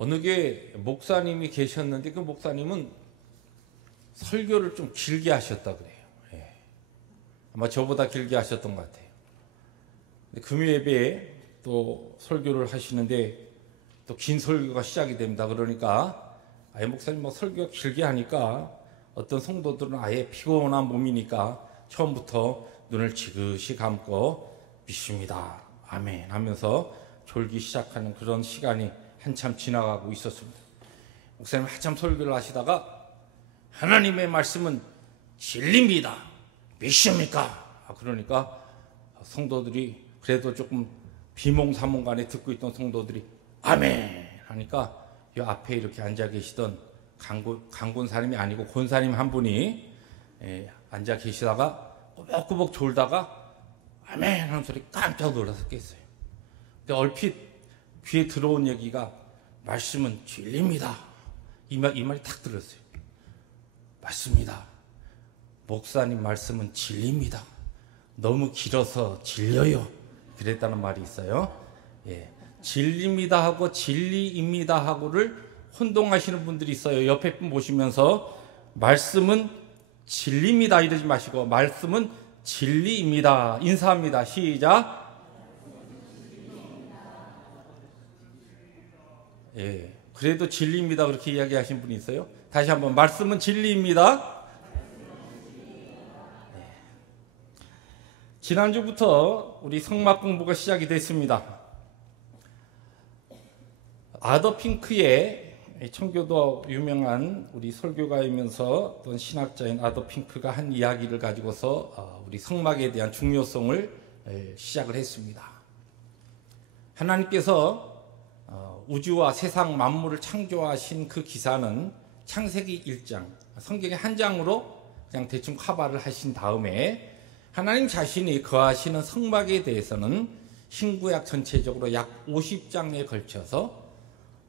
어느 교회 목사님이 계셨는데 그 목사님은 설교를 좀 길게 하셨다 그래요. 예. 아마 저보다 길게 하셨던 것 같아요. 금요 예배에 또 설교를 하시는데 또 긴 설교가 시작이 됩니다. 그러니까 아예 목사님 뭐 설교 길게 하니까 어떤 성도들은 아예 피곤한 몸이니까 처음부터 눈을 지그시 감고 믿습니다. 아멘 하면서 졸기 시작하는 그런 시간이 한참 지나가고 있었습니다. 목사님 한참 설교를 하시다가 하나님의 말씀은 진리입니다. 믿습니까? 그러니까 성도들이 그래도 조금 비몽사몽간에 듣고 있던 성도들이 아멘 하니까 이 앞에 이렇게 앉아 계시던 강군 사람이 아니고 권사님 한 분이 앉아 계시다가 꾸벅꾸벅 졸다가 아멘 하는 소리 깜짝 놀라서 깼어요. 근데 얼핏 귀에 들어온 얘기가 말씀은 진리입니다. 이 말이 탁 들었어요. 맞습니다. 목사님 말씀은 진리입니다. 너무 길어서 질려요. 그랬다는 말이 있어요. 예. 진리입니다 하고 진리입니다 하고를 혼동하시는 분들이 있어요. 옆에 분 보시면서 말씀은 진리입니다 이러지 마시고 말씀은 진리입니다. 인사합니다. 시작. 예. 그래도 진리입니다 그렇게 이야기하신 분이 있어요. 다시 한번 말씀은 진리입니다. 네. 지난주부터 우리 성막 공부가 시작이 됐습니다. 아더 핑크의 청교도 유명한 우리 설교가이면서 어떤 신학자인 아더 핑크가 한 이야기를 가지고서 우리 성막에 대한 중요성을 시작을 했습니다. 하나님께서 우주와 세상 만물을 창조하신 그 기사는 창세기 1장, 성경의 한 장으로 그냥 대충 커버를 하신 다음에 하나님 자신이 거하시는 성막에 대해서는 신구약 전체적으로 약 50장에 걸쳐서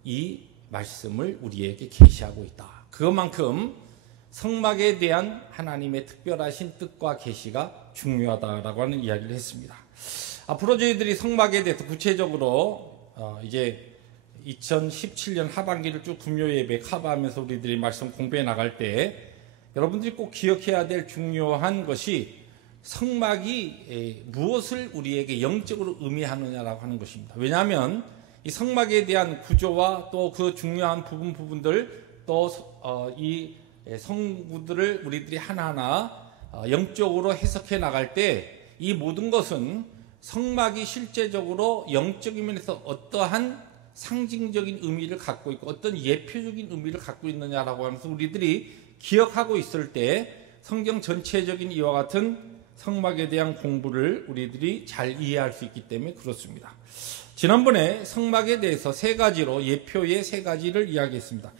이 말씀을 우리에게 계시하고 있다. 그것만큼 성막에 대한 하나님의 특별하신 뜻과 계시가 중요하다라고 하는 이야기를 했습니다. 앞으로 저희들이 성막에 대해서 구체적으로 이제 2017년 하반기를 쭉 금요 예배 커버하면서 우리들이 말씀 공부해 나갈 때 여러분들이 꼭 기억해야 될 중요한 것이 성막이 무엇을 우리에게 영적으로 의미하느냐라고 하는 것입니다. 왜냐하면 이 성막에 대한 구조와 또 그 중요한 부분들 또 이 성구들을 우리들이 하나하나 영적으로 해석해 나갈 때 이 모든 것은 성막이 실제적으로 영적인 면에서 어떠한 상징적인 의미를 갖고 있고 어떤 예표적인 의미를 갖고 있느냐라고 하면서 우리들이 기억하고 있을 때 성경 전체적인 이와 같은 성막에 대한 공부를 우리들이 잘 이해할 수 있기 때문에 그렇습니다. 지난번에 성막에 대해서 세 가지로 예표의 세 가지를 이야기했습니다.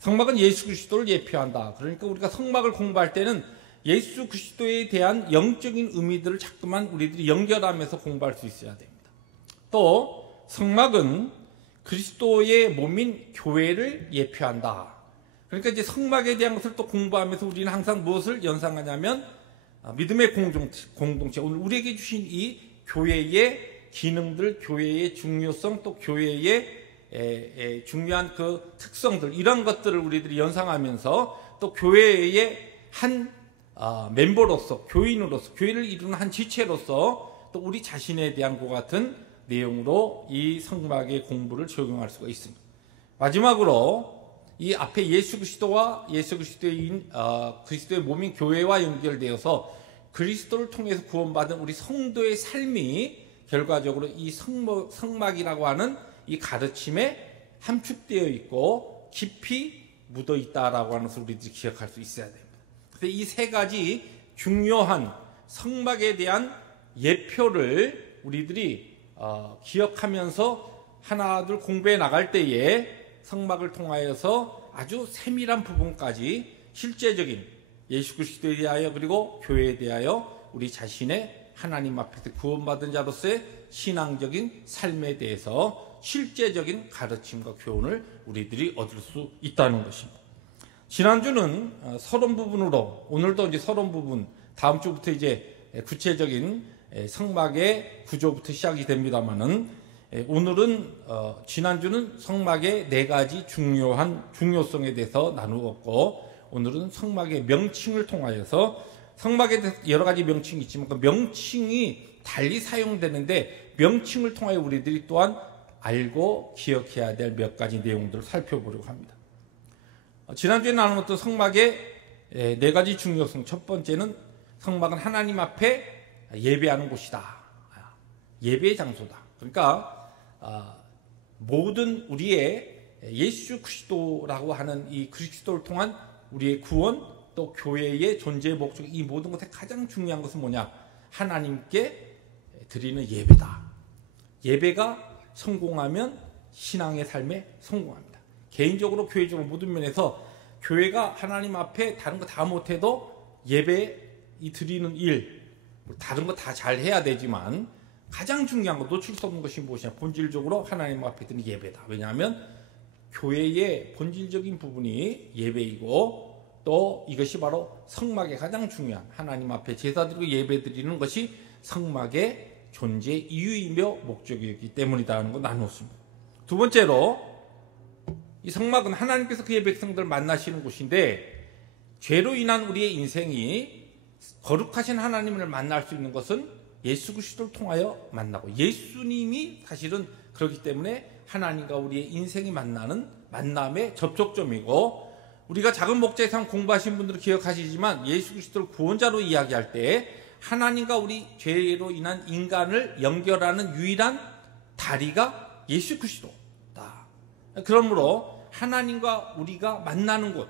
성막은 예수 그리스도를 예표한다. 그러니까 우리가 성막을 공부할 때는 예수 그리스도에 대한 영적인 의미들을 자꾸만 우리들이 연결하면서 공부할 수 있어야 됩니다. 또 성막은 그리스도의 몸인 교회를 예표한다. 그러니까 이제 성막에 대한 것을 또 공부하면서 우리는 항상 무엇을 연상하냐면 믿음의 공동체, 오늘 우리에게 주신 이 교회의 기능들, 교회의 중요성, 또 교회의 중요한 그 특성들, 이런 것들을 우리들이 연상하면서 또 교회의 한 멤버로서, 교인으로서, 교회를 이루는 한 지체로서 또 우리 자신에 대한 것 같은 내용으로 이 성막의 공부를 적용할 수가 있습니다. 마지막으로 이 앞에 예수 그리스도와 예수 그리스도의 몸인 교회와 연결되어서 그리스도를 통해서 구원받은 우리 성도의 삶이 결과적으로 이 성막이라고 하는 이 가르침에 함축되어 있고 깊이 묻어 있다라고 하는 것을 우리들이 기억할 수 있어야 됩니다. 그래서 이 세 가지 중요한 성막에 대한 예표를 우리들이 기억하면서 하나둘 공부해 나갈 때에 성막을 통하여서 아주 세밀한 부분까지 실제적인 예수 그리스도에 대하여 그리고 교회에 대하여 우리 자신의 하나님 앞에서 구원받은 자로서의 신앙적인 삶에 대해서 실제적인 가르침과 교훈을 우리들이 얻을 수 있다는 것입니다. 지난주는 서론 부분으로, 오늘도 이제 서론 부분, 다음 주부터 이제 구체적인 성막의 구조부터 시작이 됩니다만은 오늘은 지난주는 성막의 네 가지 중요성에 대해서 나누었고, 오늘은 성막의 명칭을 통하여서 성막에 대해서 여러 가지 명칭이 있지만 그 명칭이 달리 사용되는데 명칭을 통하여 우리들이 또한 알고 기억해야 될 몇 가지 내용들을 살펴보려고 합니다. 지난주에 나누었던 성막의 네 가지 중요성, 첫 번째는 성막은 하나님 앞에 예배하는 곳이다. 예배의 장소다. 그러니까 모든 우리의 예수 그리스도라고 하는 이 그리스도를 통한 우리의 구원, 또 교회의 존재의 목적, 이 모든 것에 가장 중요한 것은 뭐냐? 하나님께 드리는 예배다. 예배가 성공하면 신앙의 삶에 성공합니다. 개인적으로, 교회적으로 모든 면에서 교회가 하나님 앞에 다른 거 다 못해도 예배 드리는 일, 다른 거 다 잘 해야 되지만 가장 중요한 거, 놓칠 수 없는 것이 무엇이냐? 본질적으로 하나님 앞에 드리는 예배다. 왜냐하면 교회의 본질적인 부분이 예배이고, 또 이것이 바로 성막의 가장 중요한, 하나님 앞에 제사드리고 예배드리는 것이 성막의 존재 이유이며 목적이기 때문이다라는 거 나누었습니다. 두 번째로, 이 성막은 하나님께서 그의 백성들을 만나시는 곳인데, 죄로 인한 우리의 인생이 거룩하신 하나님을 만날 수 있는 것은 예수 그리스도를 통하여 만나고, 예수님이 사실은 그렇기 때문에 하나님과 우리의 인생이 만나는 만남의 접촉점이고, 우리가 작은 목자의 삶 공부하신 분들은 기억하시지만 예수 그리스도를 구원자로 이야기할 때 하나님과 우리 죄로 인한 인간을 연결하는 유일한 다리가 예수 그리스도다. 그러므로 하나님과 우리가 만나는 곳,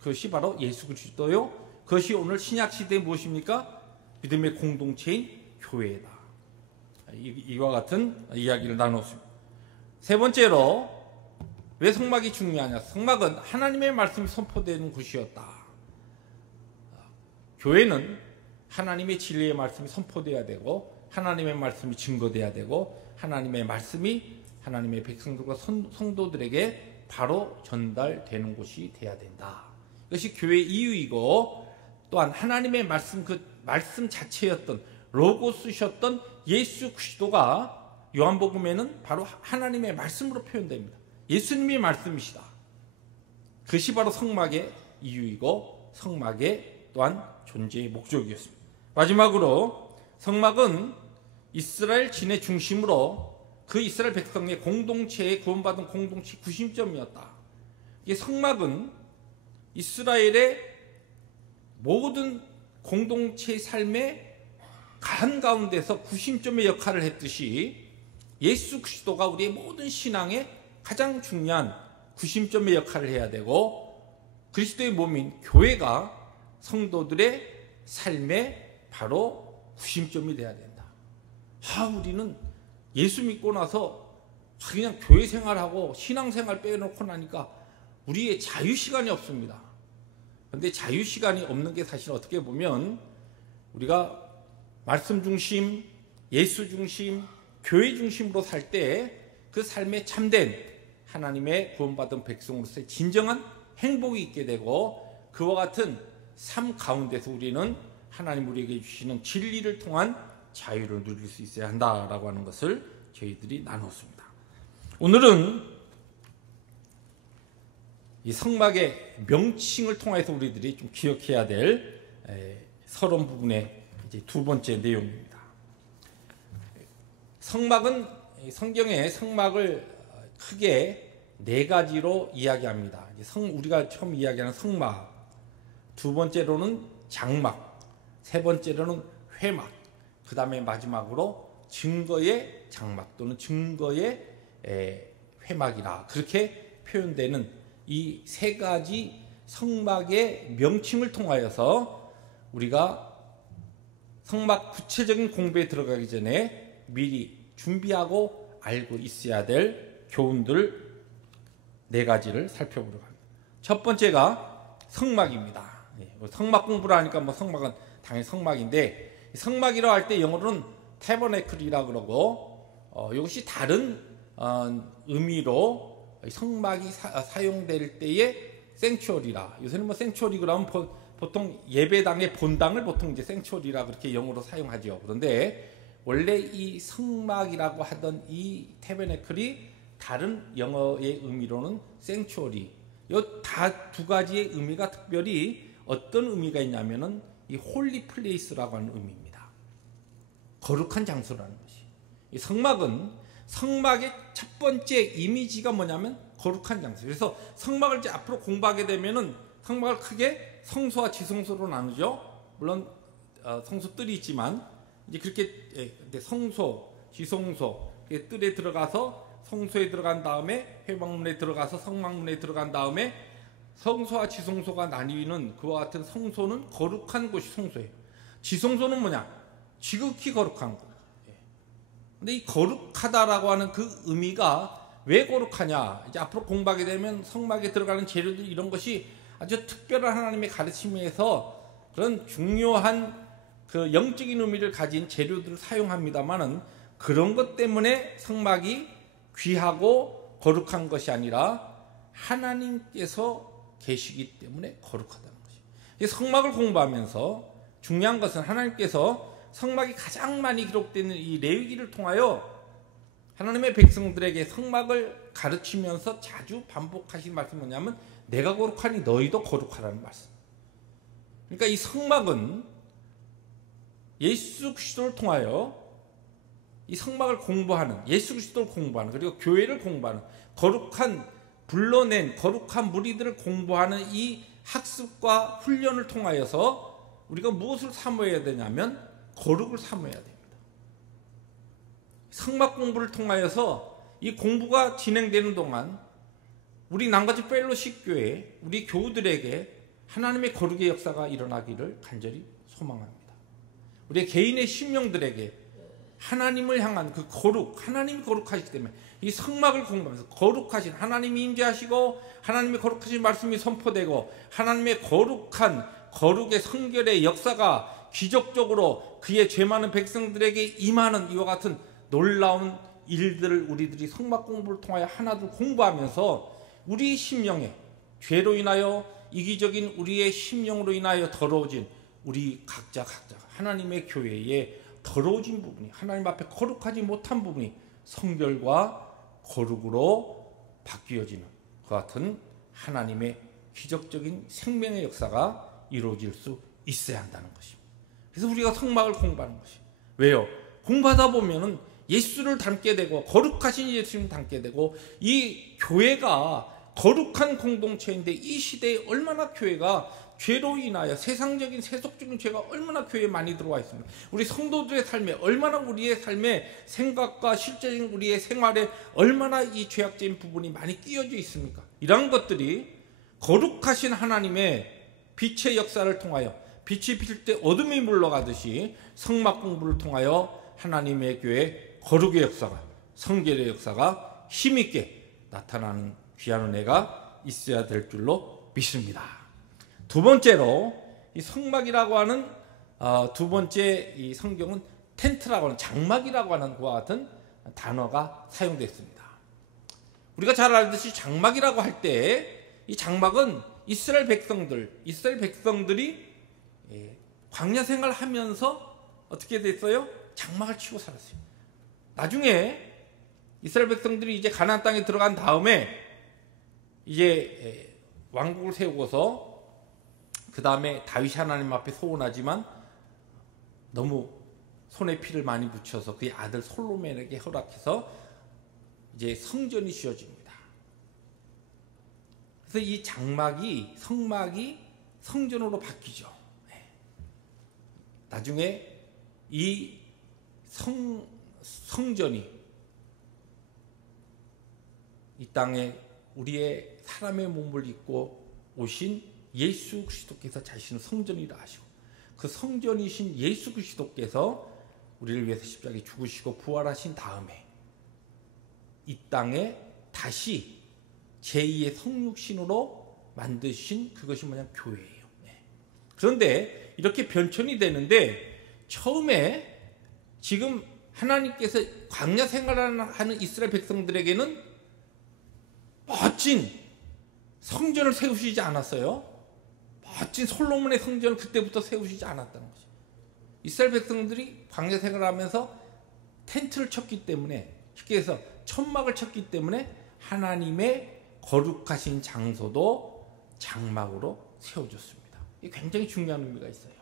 그것이 바로 예수 그리스도요. 그것이 오늘 신약 시대에 무엇입니까? 믿음의 공동체인 교회다. 이와 같은 이야기를 나눴습니다. 세 번째로, 왜 성막이 중요하냐? 성막은 하나님의 말씀이 선포되는 곳이었다. 교회는 하나님의 진리의 말씀이 선포되어야 되고, 하나님의 말씀이 증거되어야 되고, 하나님의 말씀이 하나님의 백성들과 성도들에게 바로 전달되는 곳이 되어야 된다. 이것이 교회의 이유이고, 또한 하나님의 말씀, 그 말씀 자체였던 로고스셨던 예수 그리스도가 요한복음에는 바로 하나님의 말씀으로 표현됩니다. 예수님이 말씀이시다. 그것이 바로 성막의 이유이고 성막의 또한 존재의 목적이었습니다. 마지막으로, 성막은 이스라엘 진의 중심으로 그 이스라엘 백성의 공동체에 구원받은 공동체 구심점이었다. 이 성막은 이스라엘의 모든 공동체의 삶의 한가운데서 구심점의 역할을 했듯이 예수 그리스도가 우리의 모든 신앙의 가장 중요한 구심점의 역할을 해야 되고, 그리스도의 몸인 교회가 성도들의 삶의 바로 구심점이 돼야 된다. 우리는 예수 믿고 나서 그냥 교회 생활하고 신앙생활 빼놓고 나니까 우리의 자유시간이 없습니다. 그런데 자유시간이 없는 게 사실 어떻게 보면 우리가 말씀 중심, 예수 중심, 교회 중심으로 살 때 그 삶에 참된 하나님의 구원받은 백성으로서의 진정한 행복이 있게 되고, 그와 같은 삶 가운데서 우리는 하나님 우리에게 주시는 진리를 통한 자유를 누릴 수 있어야 한다라고 하는 것을 저희들이 나눴습니다. 오늘은 이 성막의 명칭을 통해서 우리들이 좀 기억해야 될 서론 부분의 이제 두 번째 내용입니다. 성막은 성경에 성막을 크게 네 가지로 이야기합니다. 우리가 처음 이야기하는 성막, 두 번째로는 장막, 세 번째로는 회막, 그 다음에 마지막으로 증거의 장막 또는 증거의 회막이라, 그렇게 표현되는 이 세 가지 성막의 명칭을 통하여서 우리가 성막 구체적인 공부에 들어가기 전에 미리 준비하고 알고 있어야 될 교훈들 네 가지를 살펴보려고 합니다. 첫 번째가 성막입니다. 성막 공부를 하니까 성막은 당연히 성막인데, 성막이라고 할 때 영어로는 태버네클이라 그러고, 이것이 다른 의미로 성막이 사용될 때의 생츄어리라. 요새는 생츄어리 그러면 보통 예배당의 본당을 보통 이제 생츄어리라 그렇게 영어로 사용하죠. 그런데 원래 이 성막이라고 하던 이 태베네클이 다른 영어의 의미로는 sanctuary, 이 다 두 가지의 의미가 특별히 어떤 의미가 있냐면은 이 홀리 플레이스라고 하는 의미입니다. 거룩한 장소라는 것이. 이 성막은 성막의 첫 번째 이미지가 뭐냐면 거룩한 장소. 그래서 성막을 이제 앞으로 공부하게 되면은 성막을 크게 성소와 지성소로 나누죠. 물론 성소뜰이 있지만 이제 그렇게 성소, 지성소 뜰에 들어가서 성소에 들어간 다음에 회막문에 들어가서 성막문에 들어간 다음에 성소와 지성소가 나뉘는 그와 같은 성소는 거룩한 곳이 성소예요. 지성소는 뭐냐? 지극히 거룩한 곳. 근데 이 거룩하다라고 하는 그 의미가 왜 거룩하냐? 이제 앞으로 공부하게 되면 성막에 들어가는 재료들 이런 것이 아주 특별한 하나님의 가르침에서 그런 중요한 그 영적인 의미를 가진 재료들을 사용합니다만은 그런 것 때문에 성막이 귀하고 거룩한 것이 아니라 하나님께서 계시기 때문에 거룩하다는 것이에요. 성막을 공부하면서 중요한 것은 하나님께서 성막이 가장 많이 기록되는 이 레위기를 통하여 하나님의 백성들에게 성막을 가르치면서 자주 반복하신 말씀이 뭐냐면 내가 거룩하니 너희도 거룩하라는 말씀. 그러니까 이 성막은 예수 그리스도를 통하여 이 성막을 공부하는, 예수 그리스도를 공부하는, 그리고 교회를 공부하는, 거룩한 불러낸 거룩한 무리들을 공부하는 이 학습과 훈련을 통하여서 우리가 무엇을 사모해야 되냐면 거룩을 사모해야 됩니다. 성막 공부를 통하여서 이 공부가 진행되는 동안 우리 남가주 펠로십 교회, 우리 교우들에게 하나님의 거룩의 역사가 일어나기를 간절히 소망합니다. 우리 개인의 심령들에게 하나님을 향한 그 거룩, 하나님이 거룩하시기 때문에 이 성막을 공부하면서 거룩하신 하나님이 임재하시고 하나님의 거룩하신 말씀이 선포되고 하나님의 거룩한 거룩의 성결의 역사가 기적적으로 그의 죄 많은 백성들에게 임하는 이와 같은 놀라운 일들을 우리들이 성막 공부를 통하여 하나둘 공부하면서 우리 심령에 죄로 인하여 이기적인 우리의 심령으로 인하여 더러워진 우리 각자 하나님의 교회에 더러워진 부분이 하나님 앞에 거룩하지 못한 부분이 성결과 거룩으로 바뀌어지는 그 같은 하나님의 기적적인 생명의 역사가 이루어질 수 있어야 한다는 것입니다. 그래서 우리가 성막을 공부하는 것이 왜요? 공부하다 보면은 예수를 닮게 되고 거룩하신 예수님을 닮게 되고 이 교회가 거룩한 공동체인데 이 시대에 얼마나 교회가 죄로 인하여 세상적인 세속적인 죄가 얼마나 교회에 많이 들어와 있습니까? 우리 성도들의 삶에 얼마나 우리의 삶의 생각과 실제적인 우리의 생활에 얼마나 이 죄악적인 부분이 많이 끼어져 있습니까? 이런 것들이 거룩하신 하나님의 빛의 역사를 통하여 빛이 필 때 어둠이 물러가듯이 성막 공부를 통하여 하나님의 교회 거룩의 역사가 성결의 역사가 힘있게 나타나는 귀한 은혜가 있어야 될 줄로 믿습니다. 두 번째로 이 성막이라고 하는 두 번째 이 성경은 텐트라고 하는 장막이라고 하는 그와 같은 단어가 사용됐습니다. 우리가 잘 알듯이 장막이라고 할 때 이 장막은 이스라엘 백성들이 광야 생활하면서 어떻게 됐어요? 장막을 치고 살았어요. 나중에 이스라엘 백성들이 이제 가나안 땅에 들어간 다음에 이제 왕국을 세우고서 그 다음에 다윗이 하나님 앞에 소원하지만 너무 손에 피를 많이 묻혀서 그의 아들 솔로몬에게 허락해서 이제 성전이 지어집니다. 그래서 이 성막이 성전으로 바뀌죠. 나중에 이 성전이 이 땅에 우리의 사람의 몸을 입고 오신 예수 그리스도께서 자신은 성전이라 하시고 그 성전이신 예수 그리스도께서 우리를 위해서 십자가에 죽으시고 부활하신 다음에 이 땅에 다시 제2의 성육신으로 만드신 그것이 뭐냐면 교회예요. 그런데 이렇게 변천이 되는데 처음에 지금 하나님께서 광야 생활하는 이스라엘 백성들에게는 멋진 성전을 세우시지 않았어요. 멋진 솔로몬의 성전을 그때부터 세우시지 않았다는 것이죠. 이스라엘 백성들이 광야 생활하면서 텐트를 쳤기 때문에, 쉽게 해서 천막을 쳤기 때문에 하나님의 거룩하신 장소도 장막으로 세워졌습니다. 이게 굉장히 중요한 의미가 있어요.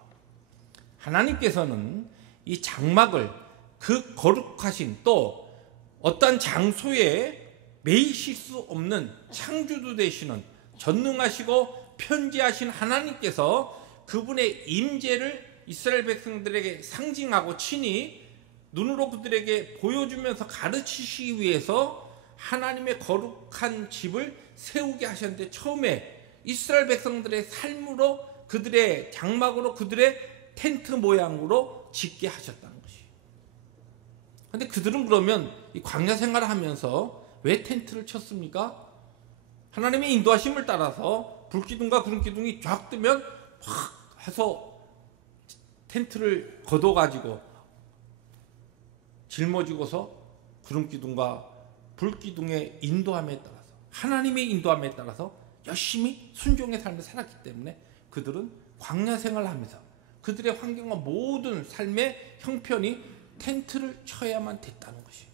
하나님께서는 이 장막을 그 거룩하신 또 어떤 장소에 매이실 수 없는 창조주 되시는 전능하시고 편지하신 하나님께서 그분의 임재를 이스라엘 백성들에게 상징하고 친히 눈으로 그들에게 보여주면서 가르치시기 위해서 하나님의 거룩한 집을 세우게 하셨는데, 처음에 이스라엘 백성들의 삶으로, 그들의 장막으로, 그들의 텐트 모양으로 짓게 하셨다는 것이. 그런데 그들은 그러면 이 광야 생활을 하면서 왜 텐트를 쳤습니까? 하나님의 인도하심을 따라서 불기둥과 구름기둥이 쫙 뜨면 확 해서 텐트를 걷어가지고 짊어지고서 구름기둥과 불기둥의 인도함에 따라서, 하나님의 인도함에 따라서 열심히 순종의 삶을 살았기 때문에 그들은 광야 생활을 하면서 그들의 환경과 모든 삶의 형편이 텐트를 쳐야만 됐다는 것이.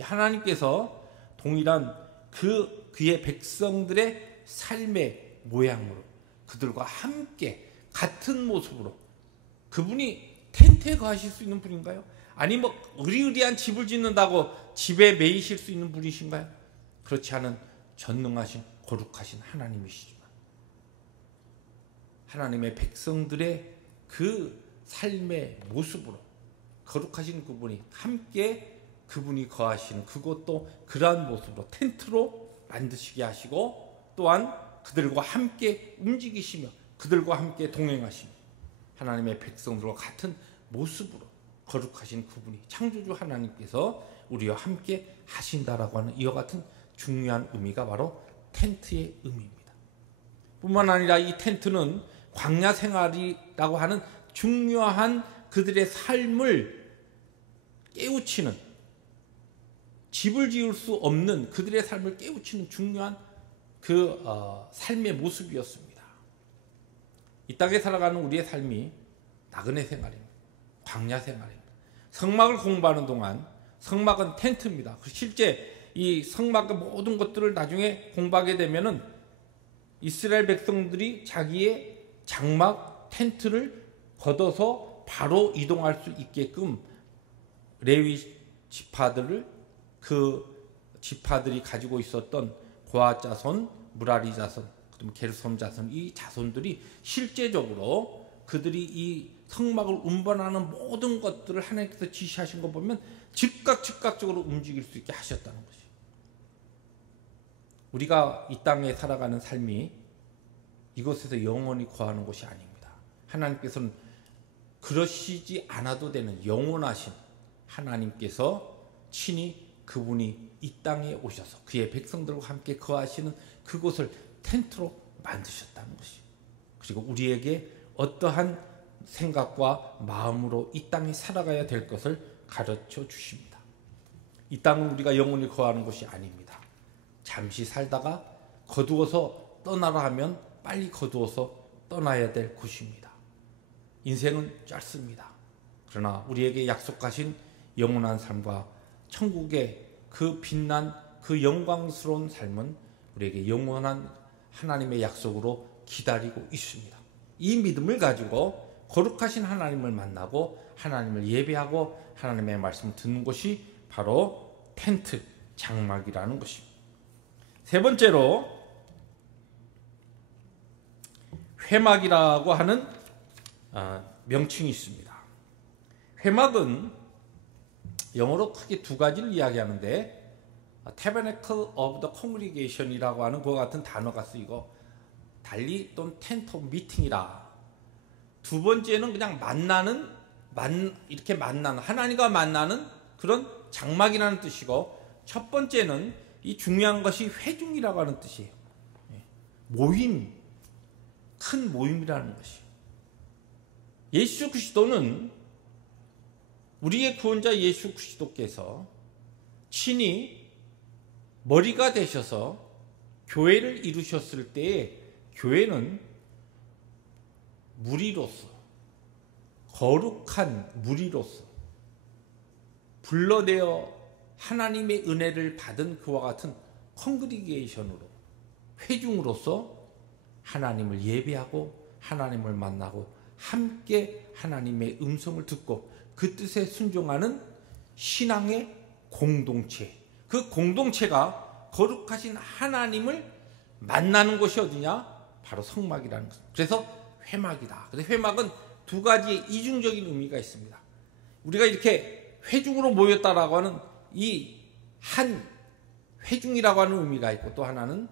하나님께서 동일한 그의 백성들의 삶의 모양으로 그들과 함께 같은 모습으로, 그분이 텐트에 거하실 수 있는 분인가요? 아니 뭐 의리의리한 집을 짓는다고 집에 매이실 수 있는 분이신가요? 그렇지 않은 전능하신 거룩하신 하나님이시지만, 하나님의 백성들의 그 삶의 모습으로 거룩하신 그분이 함께 그분이 거하시는 그것도 그러한 모습으로 텐트로 만드시게 하시고, 또한 그들과 함께 움직이시며 그들과 함께 동행하시며 하나님의 백성들과 같은 모습으로 거룩하신 그분이, 창조주 하나님께서 우리와 함께 하신다라고 하는 이와 같은 중요한 의미가 바로 텐트의 의미입니다. 뿐만 아니라 이 텐트는 광야 생활이라고 하는 중요한 그들의 삶을 깨우치는, 집을 지을 수 없는 그들의 삶을 깨우치는 중요한 그 삶의 모습이었습니다. 이 땅에 살아가는 우리의 삶이 나그네 생활입니다. 광야 생활입니다. 성막을 공부하는 동안 성막은 텐트입니다. 실제 이 성막의 모든 것들을 나중에 공부하게 되면은 이스라엘 백성들이 자기의 장막 텐트를 걷어서 바로 이동할 수 있게끔 레위 지파들을, 그 지파들이 가지고 있었던 고아 자손, 무라리 자손, 그다음에 게르솜 자손, 이 자손들이 실제적으로 그들이 이 성막을 운반하는 모든 것들을 하나님께서 지시하신 거 보면 즉각적으로 움직일 수 있게 하셨다는 것이. 우리가 이 땅에 살아가는 삶이 이곳에서 영원히 거하는 것이 아닙니다. 하나님께서는 그러시지 않아도 되는 영원하신 하나님께서 친히 그분이 이 땅에 오셔서 그의 백성들과 함께 거하시는 그곳을 텐트로 만드셨다는 것이. 그리고 우리에게 어떠한 생각과 마음으로 이 땅에 살아가야 될 것을 가르쳐 주십니다. 이 땅은 우리가 영원히 거하는 것이 아닙니다. 잠시 살다가 거두어서 떠나라 하면 빨리 거두어서 떠나야 될 곳입니다. 인생은 짧습니다. 그러나 우리에게 약속하신 영원한 삶과 천국의 그 빛난 그 영광스러운 삶은 우리에게 영원한 하나님의 약속으로 기다리고 있습니다. 이 믿음을 가지고 거룩하신 하나님을 만나고 하나님을 예배하고 하나님의 말씀을 듣는 것이 바로 텐트, 장막이라는 것입니다. 세 번째로 회막이라고 하는 명칭이 있습니다. 회막은 영어로 크게 두 가지를 이야기하는데 Tabernacle of the Congregation이라고 하는 그와 같은 단어가 쓰이고, 달리 또는 Tent of Meeting이라, 두 번째는 그냥 이렇게 만나는, 하나님과 만나는 그런 장막이라는 뜻이고, 첫 번째는 이 중요한 것이 회중이라고 하는 뜻이에요. 모임, 큰 모임이라는 것이. 예수 그리스도는, 우리의 구원자 예수 그리스도께서 친히 머리가 되셔서 교회를 이루셨을 때에 교회는 무리로서, 거룩한 무리로서 불러내어 하나님의 은혜를 받은 그와 같은 컨그리게이션으로, 회중으로서 하나님을 예배하고 하나님을 만나고 함께 하나님의 음성을 듣고 그 뜻에 순종하는 신앙의 공동체, 그 공동체가 거룩하신 하나님을 만나는 곳이 어디냐? 바로 성막이라는 것. 그래서 회막이다. 그래서 회막은 두 가지의 이중적인 의미가 있습니다. 우리가 이렇게 회중으로 모였다라고 하는 이 한 회중이라고 하는 의미가 있고, 또 하나는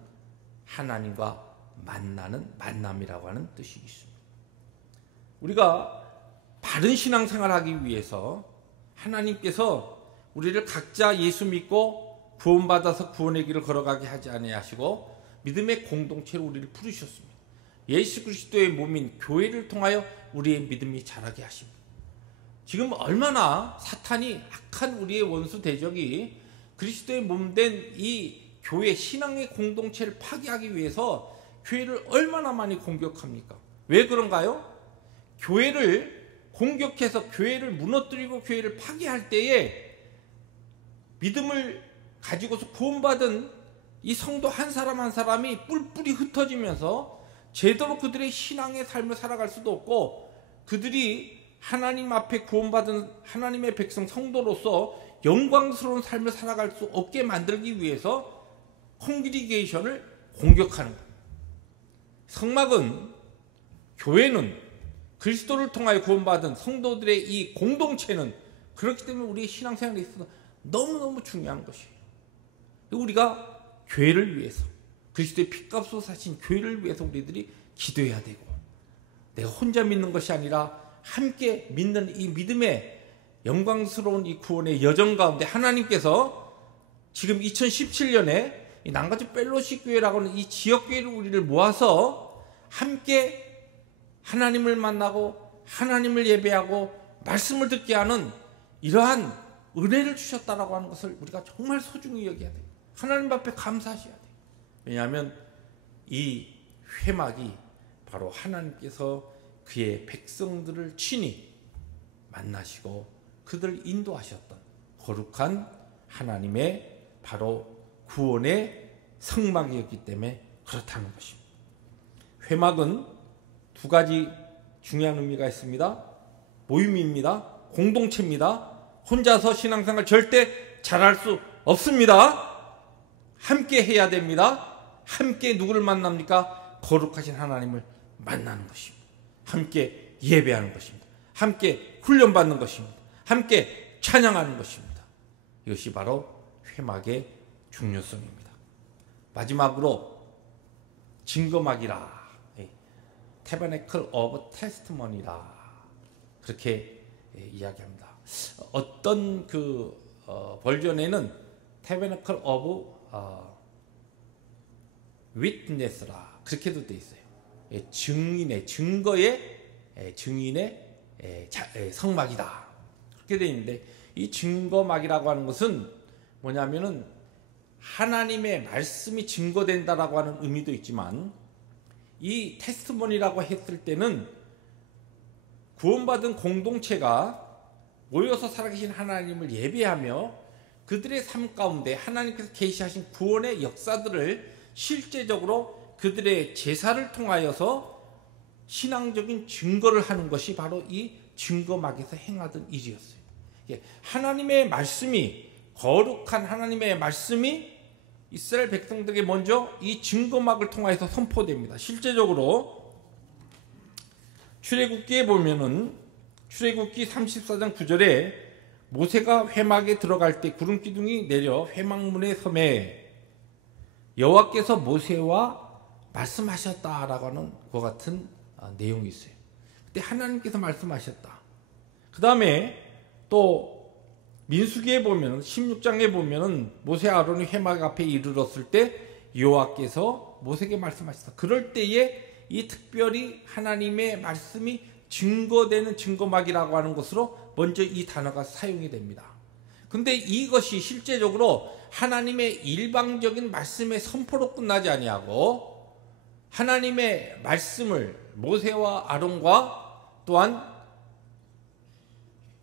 하나님과 만나는 만남이라고 하는 뜻이 있습니다. 우리가 바른 신앙생활을 하기 위해서 하나님께서 우리를 각자 예수 믿고 구원받아서 구원의 길을 걸어가게 하지 아니하시고 믿음의 공동체로 우리를 부르셨습니다. 예수 그리스도의 몸인 교회를 통하여 우리의 믿음이 자라게 하십니다. 지금 얼마나 사탄이 악한 우리의 원수 대적이 그리스도의 몸된 이 교회 신앙의 공동체를 파괴하기 위해서 교회를 얼마나 많이 공격합니까? 왜 그런가요? 교회를 공격해서 교회를 무너뜨리고 교회를 파괴할 때에 믿음을 가지고서 구원받은 이 성도 한 사람 한 사람이 뿔뿔이 흩어지면서 제대로 그들의 신앙의 삶을 살아갈 수도 없고, 그들이 하나님 앞에 구원받은 하나님의 백성 성도로서 영광스러운 삶을 살아갈 수 없게 만들기 위해서 컨그리게이션을 공격하는 거예요. 성막은, 교회는, 그리스도를 통하여 구원받은 성도들의 이 공동체는, 그렇기 때문에 우리의 신앙생활에 있어서 너무너무 중요한 것이에요. 우리가 교회를 위해서, 그리스도의 피값으로 사신 교회를 위해서 우리들이 기도해야 되고, 내가 혼자 믿는 것이 아니라 함께 믿는 이 믿음의 영광스러운 이 구원의 여정 가운데 하나님께서 지금 2017년에 이 남가주 펠로십 교회라고 하는 이 지역교회를 우리를 모아서 함께 하나님을 만나고 하나님을 예배하고 말씀을 듣게 하는 이러한 은혜를 주셨다라고 하는 것을 우리가 정말 소중히 여겨야 돼요. 하나님 앞에 감사하셔야 돼요. 왜냐하면 이 회막이 바로 하나님께서 그의 백성들을 친히 만나시고 그들을 인도하셨던 거룩한 하나님의 바로 구원의 성막이었기 때문에 그렇다는 것입니다. 회막은 두 가지 중요한 의미가 있습니다. 모임입니다. 공동체입니다. 혼자서 신앙생활 절대 잘할 수 없습니다. 함께 해야 됩니다. 함께 누구를 만납니까? 거룩하신 하나님을 만나는 것입니다. 함께 예배하는 것입니다. 함께 훈련받는 것입니다. 함께 찬양하는 것입니다. 이것이 바로 회막의 중요성입니다. 마지막으로 증거막이라, Tabernacle of Testimony라 그렇게 이야기합니다. 어떤 버전에는 Tabernacle of Witness라 그렇게도 돼 있어요. 증인의, 증거의 증인의 성막이다 그렇게 되어 있는데, 이 증거막이라고 하는 것은 뭐냐면은 하나님의 말씀이 증거된다라고 하는 의미도 있지만, 이 테스트모니라고 했을 때는 구원받은 공동체가 모여서 살아계신 하나님을 예배하며 그들의 삶 가운데 하나님께서 계시하신 구원의 역사들을 실제적으로 그들의 제사를 통하여서 신앙적인 증거를 하는 것이 바로 이 증거막에서 행하던 일이었어요. 하나님의 말씀이, 거룩한 하나님의 말씀이 이스라엘 백성들에게 먼저 이 증거막을 통해서 선포됩니다. 실제적으로 출애굽기에 보면은 출애굽기 34장 9절에 모세가 회막에 들어갈 때 구름 기둥이 내려 회막문에 섬에 여호와께서 모세와 말씀하셨다라고 하는 것 같은 내용이 있어요. 그때 하나님께서 말씀하셨다. 그 다음에 또 민수기에 보면 16장에 보면은 모세 아론이 회막 앞에 이르렀을 때 여호와께서 모세에게 말씀하셨다. 그럴 때에 이 특별히 하나님의 말씀이 증거되는 증거막이라고 하는 것으로 먼저 이 단어가 사용이 됩니다. 근데 이것이 실제적으로 하나님의 일방적인 말씀의 선포로 끝나지 아니하고 하나님의 말씀을 모세와 아론과 또한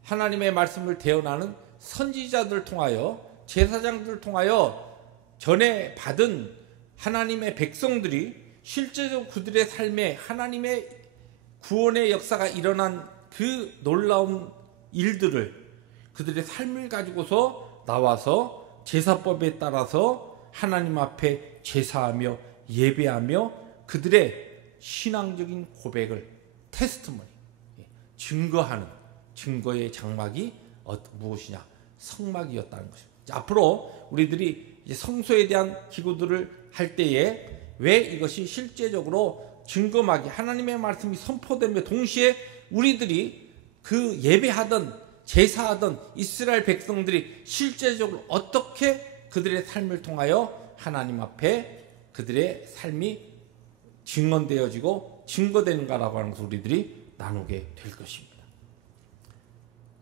하나님의 말씀을 대언하는 선지자들을 통하여 제사장들을 통하여 전에 받은 하나님의 백성들이 실제적으로 그들의 삶에 하나님의 구원의 역사가 일어난 그 놀라운 일들을 그들의 삶을 가지고서 나와서 제사법에 따라서 하나님 앞에 제사하며 예배하며 그들의 신앙적인 고백을 테스트머니, 증거하는 증거의 장막이 무엇이냐? 성막이었다는 것입니다. 앞으로 우리들이 이제 성소에 대한 기구들을 할 때에 왜 이것이 실제적으로 증거막이 하나님의 말씀이 선포되며 동시에 우리들이 그 예배하던 제사하던 이스라엘 백성들이 실제적으로 어떻게 그들의 삶을 통하여 하나님 앞에 그들의 삶이 증언되어지고 증거되는가라고 하는 것을 우리들이 나누게 될 것입니다.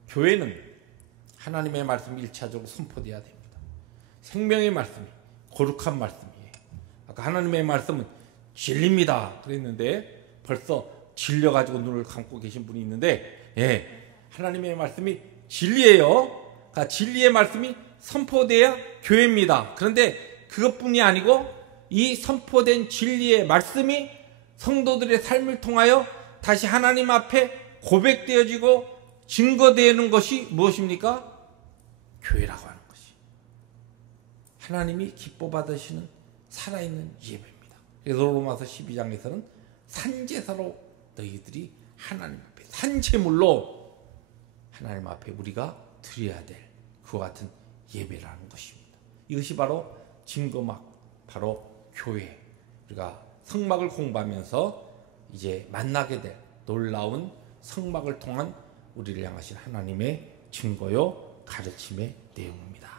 교회는 하나님의 말씀이 1차적으로 선포되어야 됩니다. 생명의 말씀이 거룩한 말씀이에요. 아까 하나님의 말씀은 진리입니다 그랬는데 벌써 질려가지고 눈을 감고 계신 분이 있는데 하나님의 말씀이 진리예요. 그러니까 진리의 말씀이 선포돼야 교회입니다. 그런데 그것뿐이 아니고 이 선포된 진리의 말씀이 성도들의 삶을 통하여 다시 하나님 앞에 고백되어지고 증거되는 것이 무엇입니까? 교회라고 하는 것이 하나님이 기뻐 받으시는 살아있는 예배입니다. 그래서 로마서 12장에서는 산제사로 너희들이 하나님 앞에 산제물로 하나님 앞에 우리가 드려야 될 그와 같은 예배라는 것입니다. 이것이 바로 증거막, 바로 교회. 우리가 성막을 공부하면서 이제 만나게 될 놀라운 성막을 통한 우리를 향하신 하나님의 증거요 가르침의 내용입니다.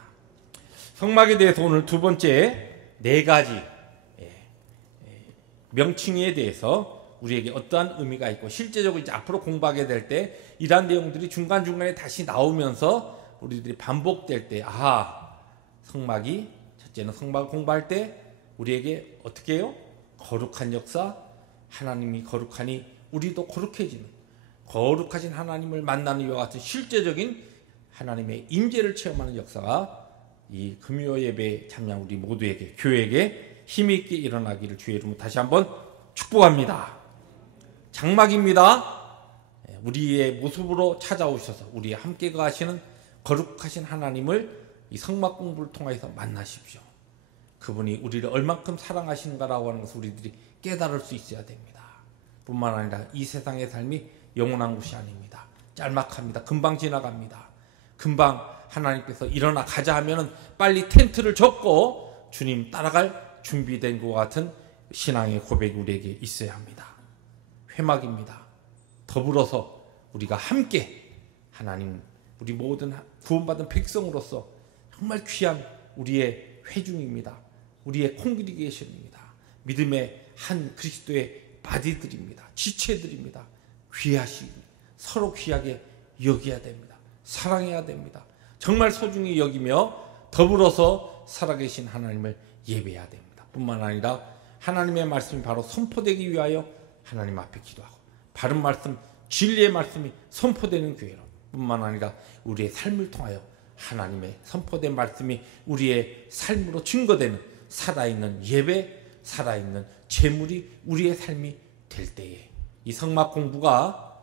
성막에 대해서 오늘 두 번째 4가지 명칭에 대해서 우리에게 어떠한 의미가 있고 실제적으로 이제 앞으로 공부하게 될 때 이러한 내용들이 중간중간에 다시 나오면서 우리들이 반복될 때 성막이 첫째는 성막을 공부할 때 우리에게 어떻게 해요? 거룩한 역사, 하나님이 거룩하니 우리도 거룩해지는 거룩하신 하나님을 만나는 이와 같은 실제적인 하나님의 임재를 체험하는 역사가 이 금요 예배에 참여한 우리 모두에게 교회에게 힘있게 일어나기를 주의 이름으로 다시 한번 축복합니다. 장막입니다. 우리의 모습으로 찾아오셔서 우리의 함께 가시는 거룩하신 하나님을 이 성막 공부를 통해서 만나십시오. 그분이 우리를 얼만큼 사랑하시는가라고 하는 것을 우리들이 깨달을 수 있어야 됩니다. 뿐만 아니라 이 세상의 삶이 영원한 것이 아닙니다. 짤막합니다. 금방 지나갑니다. 금방 하나님께서 일어나 가자 하면은 빨리 텐트를 접고 주님 따라갈 준비된 것 같은 신앙의 고백이 우리에게 있어야 합니다. 회막입니다. 더불어서 우리가 함께 하나님 우리 모든 구원받은 백성으로서 정말 귀한 우리의 회중입니다. 우리의 콩그리게이션입니다. 믿음의 한 그리스도의 바디들입니다. 지체들입니다. 귀하시기 서로 귀하게 여겨야 됩니다. 사랑해야 됩니다. 정말 소중히 여기며 더불어서 살아계신 하나님을 예배해야 됩니다. 뿐만 아니라 하나님의 말씀이 바로 선포되기 위하여 하나님 앞에 기도하고 바른 말씀, 진리의 말씀이 선포되는 교회로 뿐만 아니라 우리의 삶을 통하여 하나님의 선포된 말씀이 우리의 삶으로 증거되는 살아있는 예배, 살아있는 제물이 우리의 삶이 될 때에 이 성막 공부가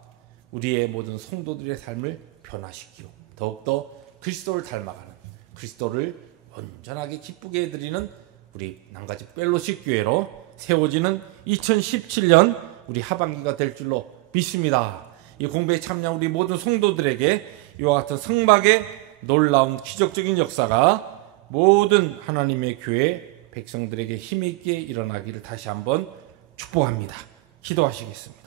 우리의 모든 성도들의 삶을 변화시키고 더욱더 그리스도를 닮아가는 그리스도를 온전하게 기쁘게 해드리는 우리 남가지 펠로십 교회로 세워지는 2017년 우리 하반기가 될 줄로 믿습니다. 이 공부에 참여한 우리 모든 성도들에게 이와 같은 성막의 놀라운 기적적인 역사가 모든 하나님의 교회 백성들에게 힘있게 일어나기를 다시 한번 축복합니다. 기도하시겠습니다.